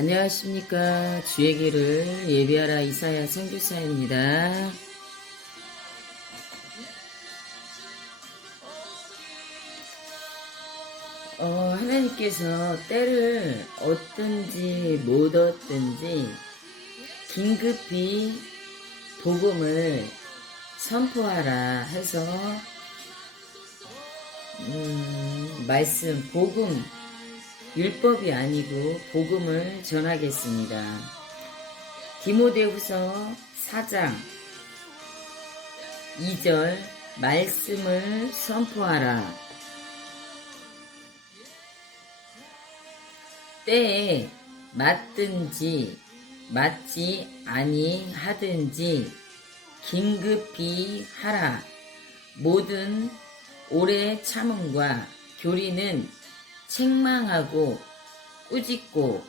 안녕하십니까. 주의 길을 예비하라 이사야 선교사입니다. 하나님께서 때를 얻든지 못 얻든지 긴급히 복음을 선포하라 해서 말씀 복음 율법이 아니고 복음을 전하겠습니다. 디모데후서 4장 2절 말씀을 선포하라. 때에 맞든지 맞지 아니하든지 긴급히 하라. 모든 오래 참음과 교리는 책망하고 꾸짖고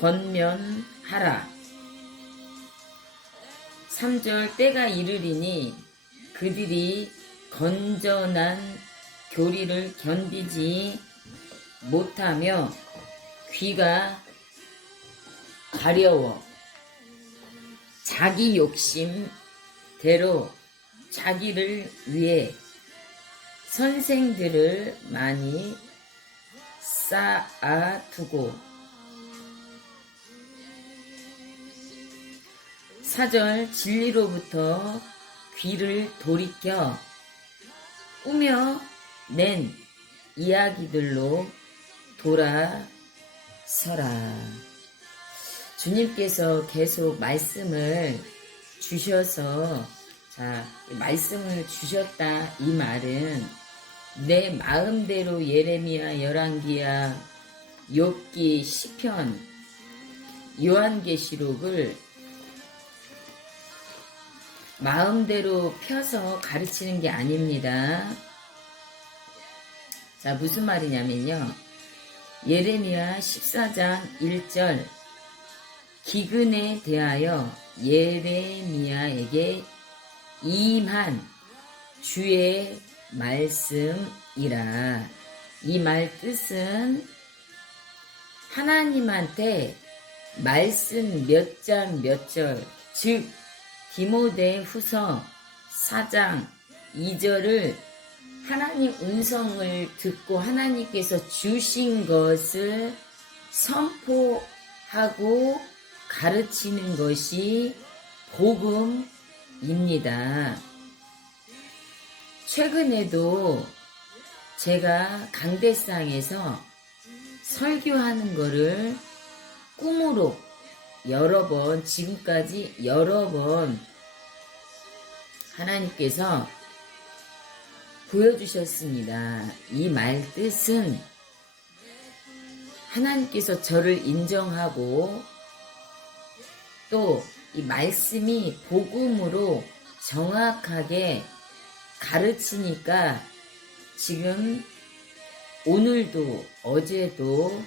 권면하라. 3절 때가 이르리니 그들이 건전한 교리를 견디지 못하며 귀가 가려워 자기 욕심대로 자기를 위해 선생들을 많이 쌓아두고 4절 진리로부터 귀를 돌이켜 꾸며낸 이야기들로 돌아서라. 주님께서 계속 말씀을 주셔서 말씀을 주셨다 이 말은 내 마음대로 예레미야, 열왕기야, 욥기, 시편, 요한계시록을 마음대로 펴서 가르치는 게 아닙니다. 자, 무슨 말이냐면요. 예레미야 14장 1절 기근에 대하여 예레미야에게 임한 주의 말씀이라. 이 말 뜻은 하나님한테 말씀 몇 장 몇 절, 즉 디모데후서 4장 2절을 하나님 음성을 듣고 하나님께서 주신 것을 선포하고 가르치는 것이 복음입니다. 최근에도 제가 강대상에서 설교하는 거를 꿈으로 지금까지 여러 번 하나님께서 보여주셨습니다. 이 말 뜻은 하나님께서 저를 인정하고 또 이 말씀이 복음으로 정확하게 가르치니까 지금 오늘도 어제도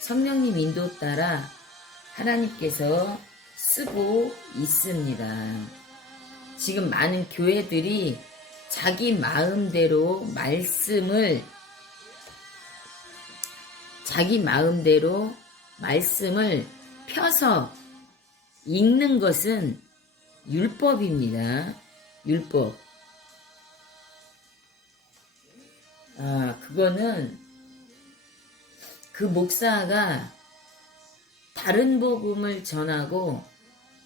성령님 인도 따라 하나님께서 쓰고 있습니다. 지금 많은 교회들이 자기 마음대로 말씀을 펴서 읽는 것은 율법입니다. 율법. 그거는 그 목사가 다른 복음을 전하고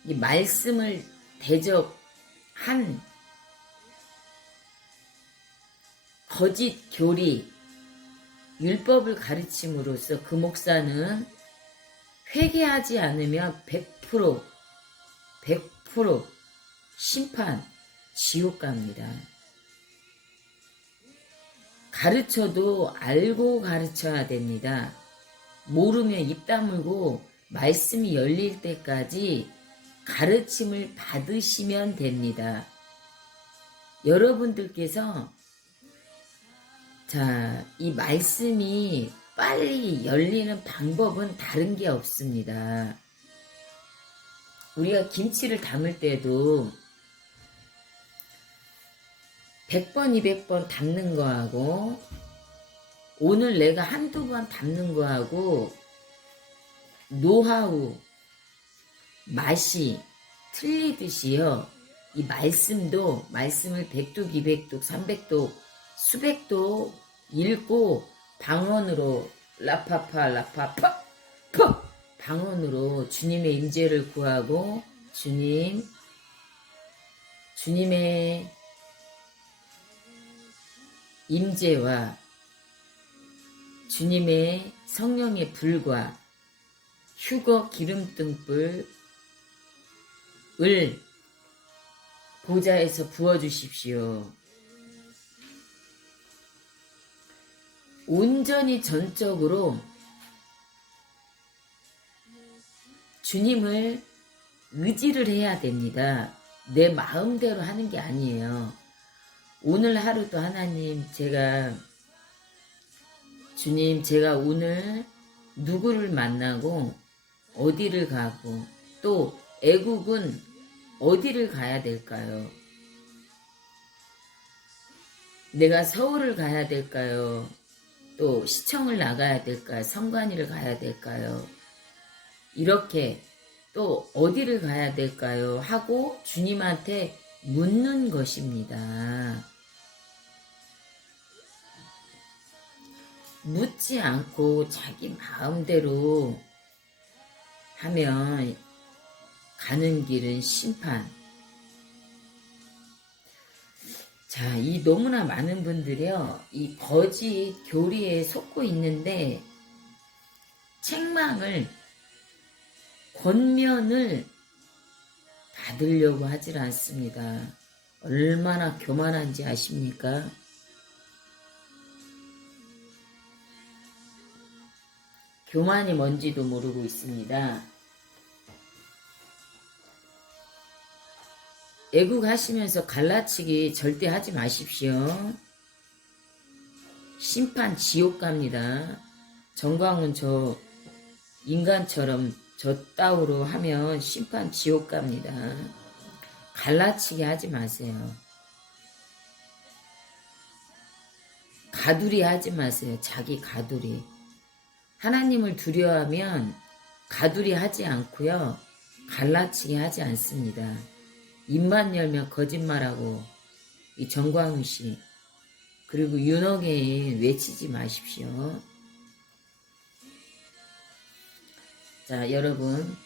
이 말씀을 대적한 거짓 교리, 율법을 가르침으로써 그 목사는 회개하지 않으면 100% 심판, 지옥 갑니다. 가르쳐도 알고 가르쳐야 됩니다. 모르면 입 다물고 말씀이 열릴 때까지 가르침을 받으시면 됩니다. 여러분들께서 이 말씀이 빨리 열리는 방법은 다른 게 없습니다. 우리가 김치를 담을 때도 100번, 200번 담는 거하고 오늘 내가 한두 번 담는 거하고 노하우, 맛이 틀리듯이요. 이 말씀도 말씀을 100독, 200독, 300독, 수백독 읽고 방언으로 라파파 라파파 퍼 방언으로 주님의 임재를 구하고 주님의 임재와 주님의 성령의 불과 휴거 기름등불을 보좌에서 부어주십시오. 온전히 전적으로 주님을 의지를 해야 됩니다. 내 마음대로 하는 게 아니에요. 오늘 하루도 하나님, 주님, 제가 오늘 누구를 만나고 어디를 가고 또 애국은 어디를 가야 될까요? 내가 서울을 가야 될까요? 또 시청을 나가야 될까요? 성관위를 가야 될까요? 이렇게 또 어디를 가야 될까요? 하고 주님한테 묻는 것입니다. 묻지 않고 자기 마음대로 하면 가는 길은 심판. 자, 이 너무나 많은 분들이요, 이 거짓 교리에 속고 있는데 책망을, 권면을 받으려고 하질 않습니다. 얼마나 교만한지 아십니까? 교만이 뭔지도 모르고 있습니다. 애국하시면서 갈라치기 절대 하지 마십시오. 심판 지옥 갑니다. 정광훈 저 인간처럼 저 따위로 하면 심판 지옥 갑니다. 갈라치기 하지 마세요. 가두리 하지 마세요. 자기 가두리. 하나님을 두려워하면 가두리 하지 않고요. 갈라치기 하지 않습니다. 입만 열면 거짓말하고 이 정광훈 씨 그리고 윤호개인 외치지 마십시오. 자, 여러분,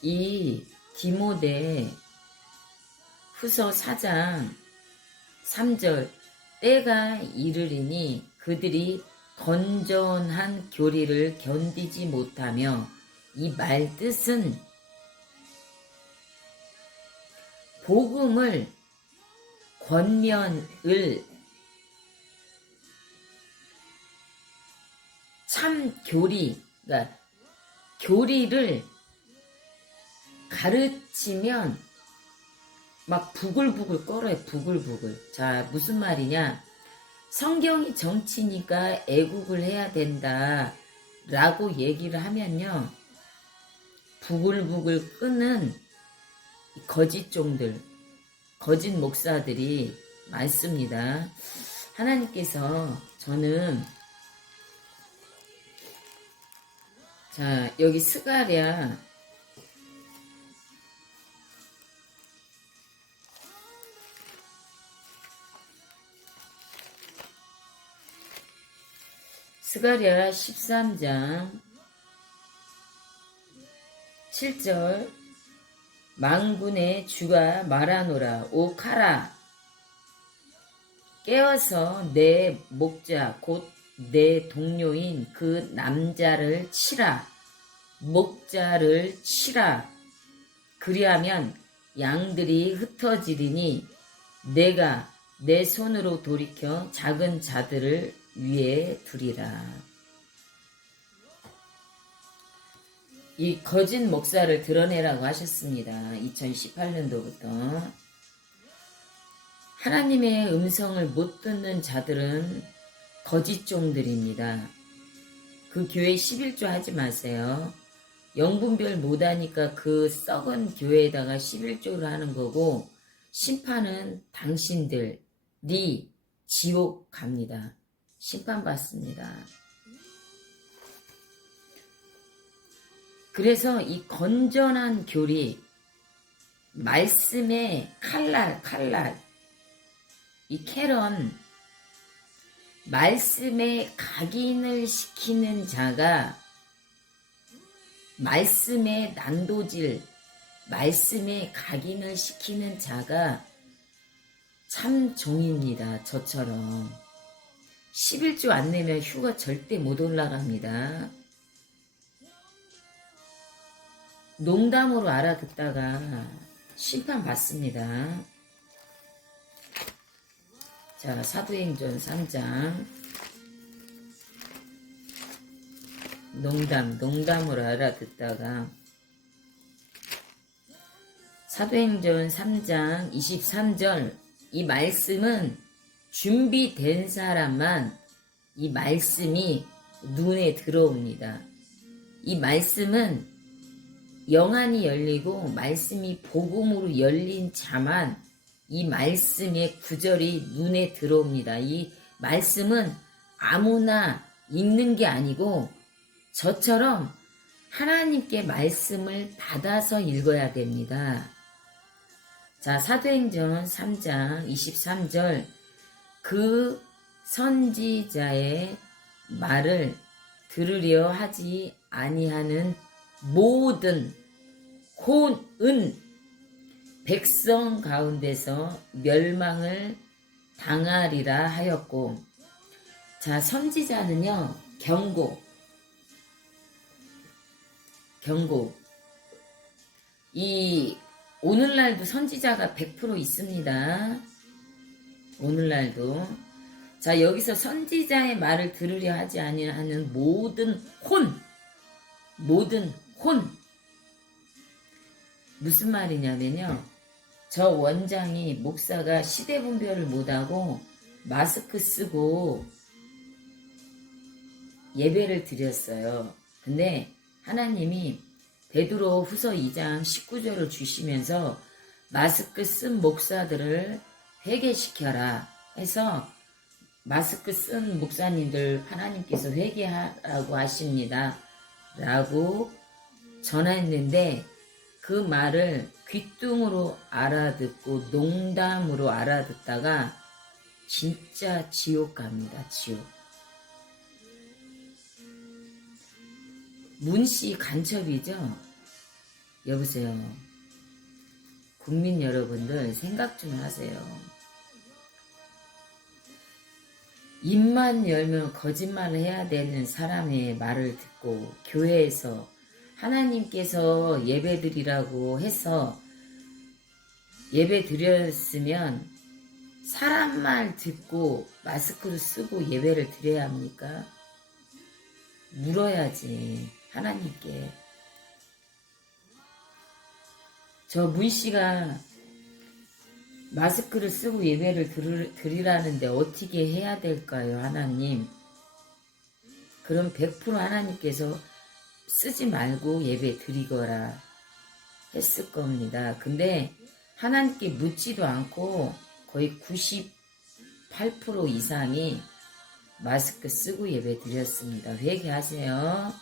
이 디모데 후서 4장 3절 때가 이르리니 그들이 건전한 교리를 견디지 못하며 이 말 뜻은 복음을 권면을 참 교리, 그러니까 교리를 가르치면 막 부글부글 끓어요. 부글부글. 자, 무슨 말이냐? 성경이 정치니까 애국을 해야 된다 라고 얘기를 하면요, 부글부글 끄는 거짓종들, 거짓 목사들이 많습니다. 하나님께서 저는, 자, 여기 스가랴 13장 7절 만군의 주가 말하노라. 오 카라, 깨어서 내 목자 곧 내 동료인 그 남자를 치라. 목자를 치라. 그리하면 양들이 흩어지리니 내가 내 손으로 돌이켜 작은 자들을 위에 두리라. 이 거짓 목사를 드러내라고 하셨습니다. 2018년도부터. 하나님의 음성을 못 듣는 자들은 거짓종들입니다. 그 교회 11조 하지 마세요. 영분별 못하니까 그 썩은 교회에다가 11조를 하는 거고, 심판은 당신들이 지옥 갑니다. 심판받습니다. 그래서 이 건전한 교리, 말씀의 칼날, 이 캐런, 말씀에 각인을 시키는 자가 말씀의 난도질, 말씀에 각인을 시키는 자가 참 종입니다. 저처럼 11조 안 내면 휴가 절대 못 올라갑니다. 농담으로 알아듣다가 심판 받습니다. 자, 사도행전 3장. 농담으로 알아듣다가 사도행전 3장 23절. 이 말씀은 준비된 사람만 이 말씀이 눈에 들어옵니다. 이 말씀은 영안이 열리고 말씀이 복음으로 열린 자만 이 말씀의 구절이 눈에 들어옵니다. 이 말씀은 아무나 읽는 게 아니고 저처럼 하나님께 말씀을 받아서 읽어야 됩니다. 자, 사도행전 3장 23절. 그 선지자의 말을 들으려 하지 아니하는 모든 혼은 백성 가운데서 멸망을 당하리라 하였고, 자, 선지자는요, 경고. 이 오늘날도 선지자가 100% 있습니다. 오늘날도. 자, 여기서 선지자의 말을 들으려 하지 아니하는 모든 혼. 무슨 말이냐면요. 저 원장이 목사가 시대분별을 못하고 마스크 쓰고 예배를 드렸어요. 근데 하나님이 베드로 후서 2장 19절을 주시면서 마스크 쓴 목사들을 회개시켜라 해서 마스크 쓴 목사님들 하나님께서 회개하라고 하십니다. 라고 전했는데 그 말을 귀뚱으로 알아듣고 농담으로 알아듣다가 진짜 지옥 갑니다. 지옥. 문씨 간첩이죠? 여보세요. 국민 여러분들 생각 좀 하세요. 입만 열면 거짓말을 해야 되는 사람의 말을 듣고 교회에서 하나님께서 예배 드리라고 해서 예배 드렸으면 사람 말 듣고 마스크를 쓰고 예배를 드려야 합니까? 물어야지 하나님께. 저 문씨가 마스크를 쓰고 예배를 드리라는데 어떻게 해야 될까요, 하나님? 그럼 100% 하나님께서 쓰지 말고 예배 드리거라 했을 겁니다. 근데 하나님께 묻지도 않고 거의 98% 이상이 마스크 쓰고 예배 드렸습니다. 회개하세요.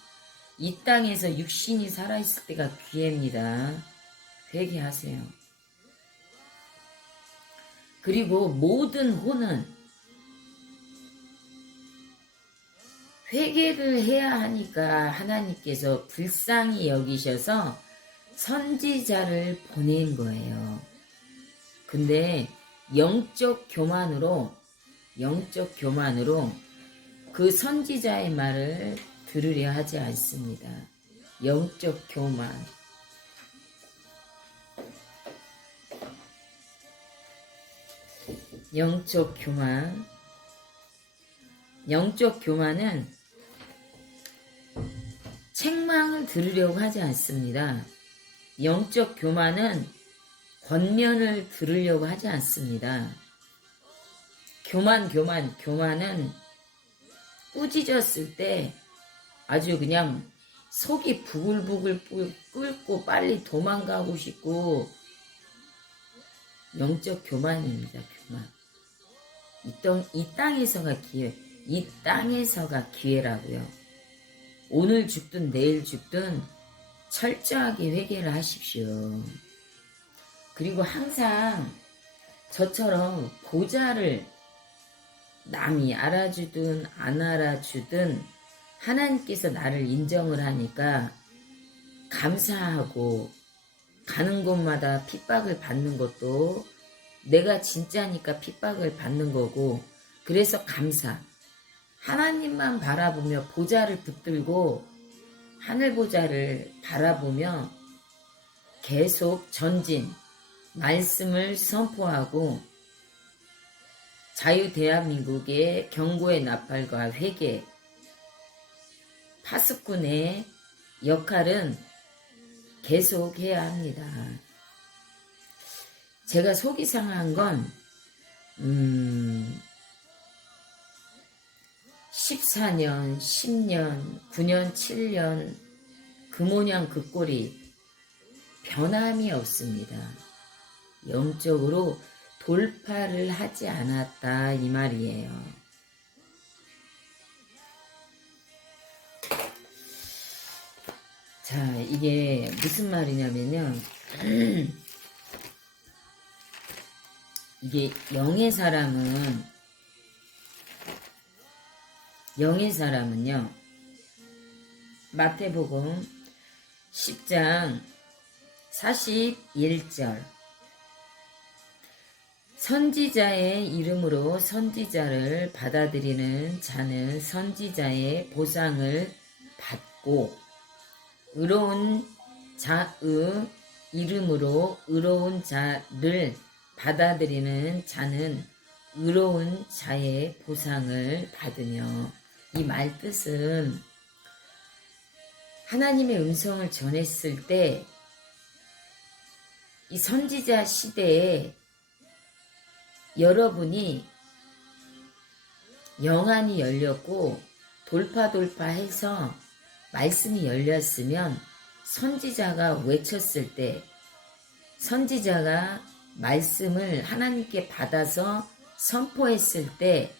이 땅에서 육신이 살아있을 때가 기회입니다. 회개하세요. 그리고 모든 혼은 회개를 해야 하니까 하나님께서 불쌍히 여기셔서 선지자를 보낸 거예요. 근데 영적 교만으로 그 선지자의 말을 들으려 하지 않습니다. 영적 교만. 영적 교만은 책망을 들으려고 하지 않습니다. 영적 교만은 권면을 들으려고 하지 않습니다. 교만은 꾸짖었을 때 아주 그냥 속이 부글부글 끓고 빨리 도망가고 싶고, 영적 교만입니다. 교만. 이 땅에서가 기회. 이 땅에서가 기회라고요. 오늘 죽든 내일 죽든 철저하게 회개를 하십시오. 그리고 항상 저처럼 보좌를 남이 알아주든 안 알아주든 하나님께서 나를 인정을 하니까 감사하고, 가는 곳마다 핍박을 받는 것도 내가 진짜니까 핍박을 받는 거고, 그래서 감사. 하나님만 바라보며 보좌를 붙들고 하늘 보좌를 바라보며 계속 전진, 말씀을 선포하고 자유 대한민국의 경고의 나팔과 회개, 파수꾼의 역할은 계속 해야 합니다. 제가 속이 상한 건 14년, 10년, 9년, 7년 그 모양 그 꼴이 변함이 없습니다. 영적으로 돌파를 하지 않았다 이 말이에요. 자, 이게 무슨 말이냐면요. 이게 영의 사람은요. 마태복음 10장 41절 선지자의 이름으로 선지자를 받아들이는 자는 선지자의 보상을 받고 의로운 자의 이름으로 의로운 자를 받아들이는 자는 의로운 자의 보상을 받으며, 이 말 뜻은 하나님의 음성을 전했을 때 이 선지자 시대에 여러분이 영안이 열렸고 돌파해서 말씀이 열렸으면 선지자가 외쳤을 때, 선지자가 말씀을 하나님께 받아서 선포했을 때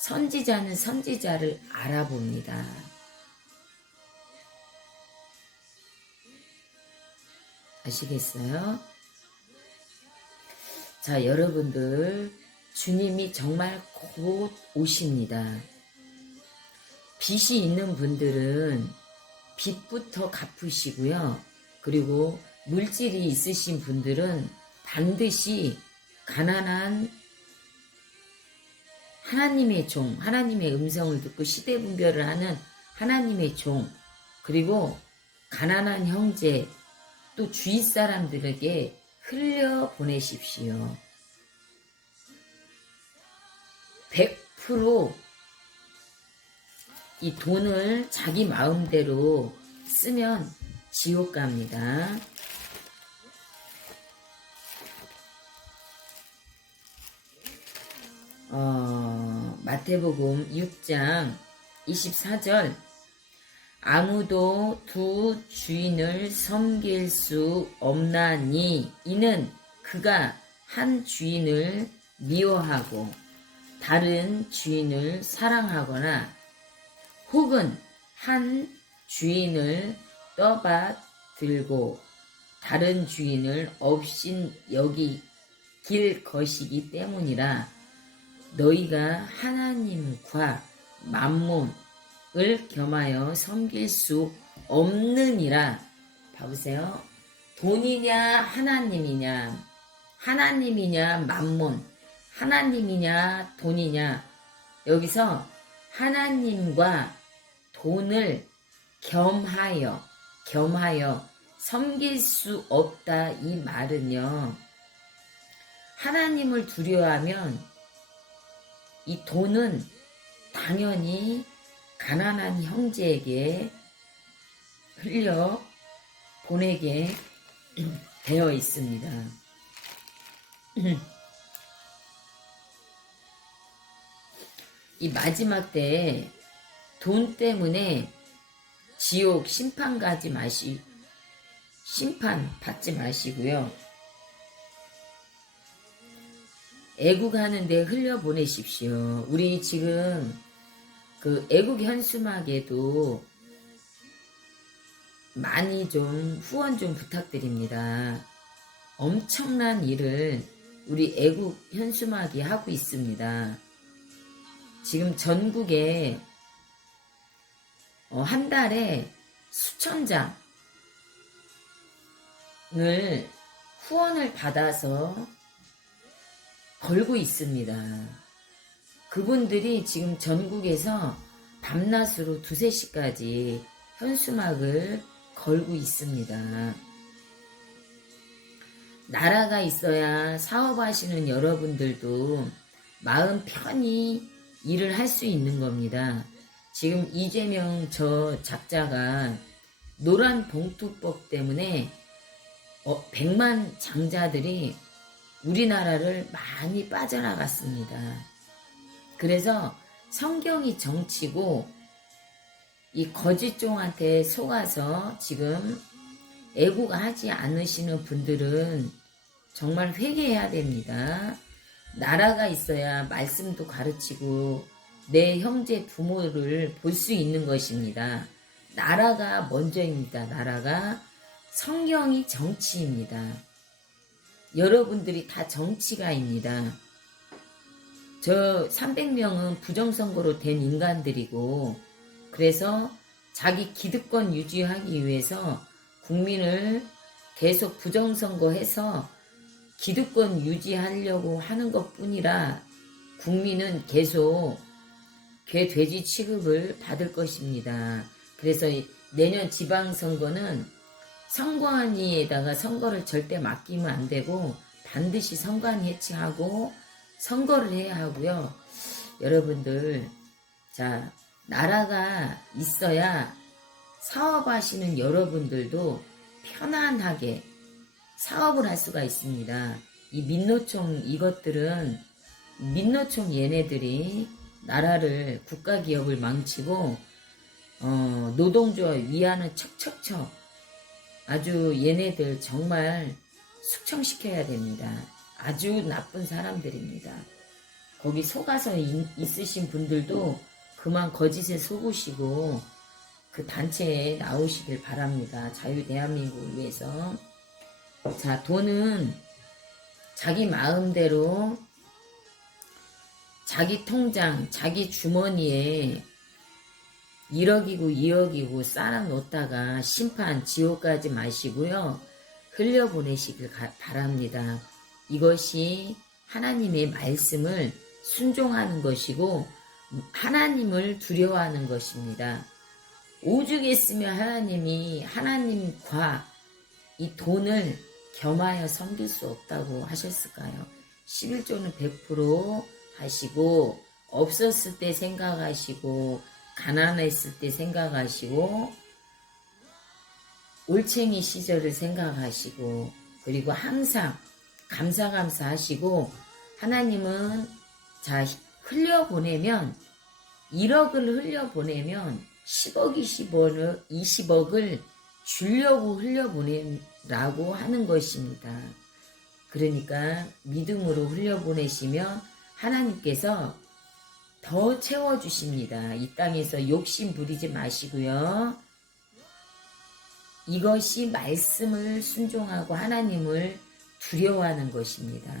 선지자는 선지자를 알아봅니다. 아시겠어요? 자, 여러분들, 주님이 정말 곧 오십니다. 빚이 있는 분들은 빚부터 갚으시고요. 그리고 물질이 있으신 분들은 반드시 가난한 하나님의 종, 하나님의 음성을 듣고 시대 분별을 하는 하나님의 종, 그리고 가난한 형제, 또 주위 사람들에게 흘려보내십시오. 100% 이 돈을 자기 마음대로 쓰면 지옥 갑니다. 마태복음 6장 24절 아무도 두 주인을 섬길 수 없나니 이는 그가 한 주인을 미워하고 다른 주인을 사랑하거나 혹은 한 주인을 떠받들고 다른 주인을 업신 여길 것이기 때문이라. 너희가 하나님과 만몬을 겸하여 섬길 수 없느니라. 봐보세요. 돈이냐 하나님이냐, 하나님이냐 만몬, 하나님이냐 돈이냐. 여기서 하나님과 돈을 겸하여 섬길 수 없다 이 말은요, 하나님을 두려워하면 이 돈은 당연히 가난한 형제에게 흘려 보내게 되어 있습니다. 이 마지막 때에 돈 때문에 지옥 심판 받지 마시고요. 애국하는데 흘려보내십시오. 우리 지금 그 애국 현수막에도 많이 좀 후원 좀 부탁드립니다. 엄청난 일을 우리 애국 현수막이 하고 있습니다. 지금 전국에 한 달에 수천 장을 후원을 받아서 걸고 있습니다. 그분들이 지금 전국에서 밤낮으로 2~3시까지 현수막을 걸고 있습니다. 나라가 있어야 사업하시는 여러분들도 마음 편히 일을 할 수 있는 겁니다. 지금 이재명 저 작자가 노란 봉투법 때문에 100만 장자들이 우리나라를 많이 빠져나갔습니다. 그래서 성경이 정치고 이 거짓종한테 속아서 지금 애국하지 않으시는 분들은 정말 회개해야 됩니다. 나라가 있어야 말씀도 가르치고 내 형제 부모를 볼 수 있는 것입니다. 나라가 먼저입니다. 나라가 성경이 정치입니다. 여러분들이 다 정치가입니다. 저 300명은 부정선거로 된 인간들이고 그래서 자기 기득권 유지하기 위해서 국민을 계속 부정선거해서 기득권 유지하려고 하는 것뿐이라 국민은 계속 개돼지 취급을 받을 것입니다. 그래서 내년 지방선거는 선관위에다가 선거를 절대 맡기면 안 되고 반드시 선관위 해체하고 선거를 해야 하고요. 여러분들, 자, 나라가 있어야 사업하시는 여러분들도 편안하게 사업을 할 수가 있습니다. 이 민노총 이것들은 민노총 얘네들이 나라를 국가기업을 망치고 노동조합 위안을 척척척 아주 얘네들 정말 숙청시켜야 됩니다. 아주 나쁜 사람들입니다. 거기 속아서 있으신 분들도 그만 거짓에 속으시고 그 단체에 나오시길 바랍니다. 자유 대한민국을 위해서. 자, 돈은 자기 마음대로 자기 통장, 자기 주머니에 1억이고 2억이고 쌓아놓다가 심판, 지옥 가지 마시고요. 흘려보내시길 바랍니다. 이것이 하나님의 말씀을 순종하는 것이고 하나님을 두려워하는 것입니다. 오죽했으면 하나님이 하나님과 이 돈을 겸하여 섬길 수 없다고 하셨을까요? 11조는 100% 하시고 없었을 때 생각하시고 가난했을 때 생각하시고 올챙이 시절을 생각하시고 그리고 항상 감사하시고 하나님은 자 흘려보내면 1억을 흘려보내면 10억 20억을 주려고 흘려보내라고 하는 것입니다. 그러니까 믿음으로 흘려보내시면 하나님께서 더 채워주십니다. 이 땅에서 욕심 부리지 마시고요. 이것이 말씀을 순종하고 하나님을 두려워하는 것입니다.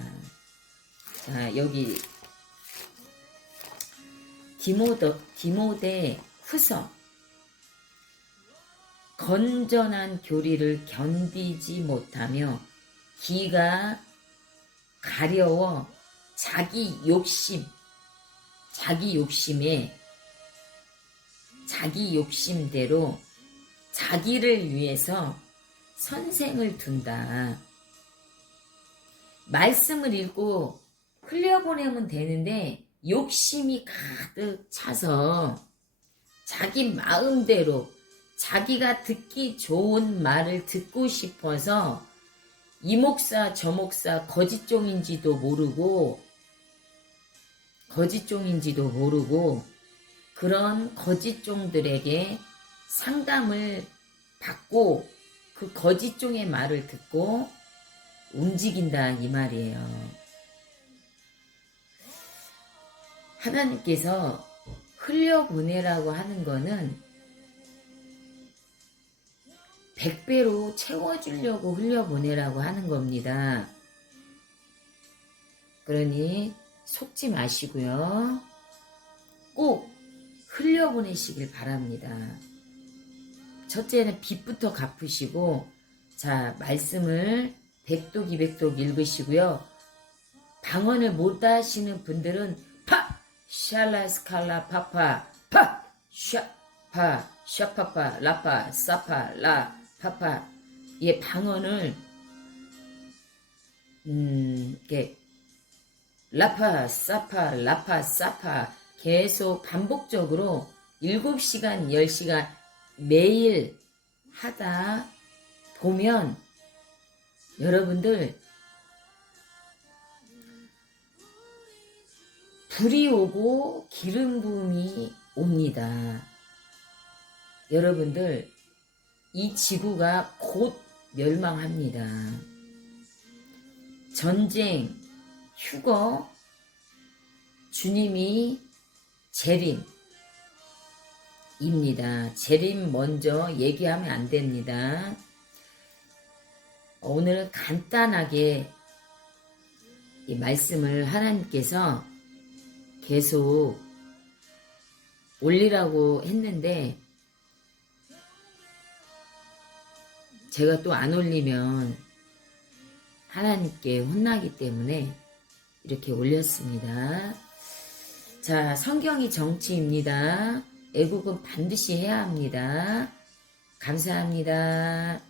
자, 여기 디모데 후서 건전한 교리를 견디지 못하며 기가 가려워 자기 욕심대로 자기를 위해서 선생을 둔다. 말씀을 읽고 흘려보내면 되는데 욕심이 가득 차서 자기 마음대로 자기가 듣기 좋은 말을 듣고 싶어서 이 목사 저 목사 거짓종인지도 모르고 그런 거짓종들에게 상담을 받고 그 거짓종의 말을 듣고 움직인다 이 말이에요. 하나님께서 흘려보내라고 하는 거는 100배로 채워주려고 흘려보내라고 하는 겁니다. 그러니 속지 마시고요. 꼭 흘려보내시길 바랍니다. 첫째는 빚부터 갚으시고, 자, 말씀을 100독 200독 읽으시고요. 방언을 못 하시는 분들은 파! 샬라스칼라 파파 파! 샤파 샤파파 라파 사파 라 파파. 이 방언을 이렇게 라파 사파 라파 사파 계속 반복적으로 7시간 10시간 매일 하다 보면 여러분들 불이 오고 기름 부음이 옵니다. 여러분들 이 지구가 곧 멸망합니다. 전쟁, 휴거, 주님이 재림입니다. 재림 먼저 얘기하면 안 됩니다. 오늘은 간단하게 이 말씀을 하나님께서 계속 올리라고 했는데 제가 또 안 올리면 하나님께 혼나기 때문에 이렇게 올렸습니다. 자, 성경이 정치입니다. 애국은 반드시 해야 합니다. 감사합니다.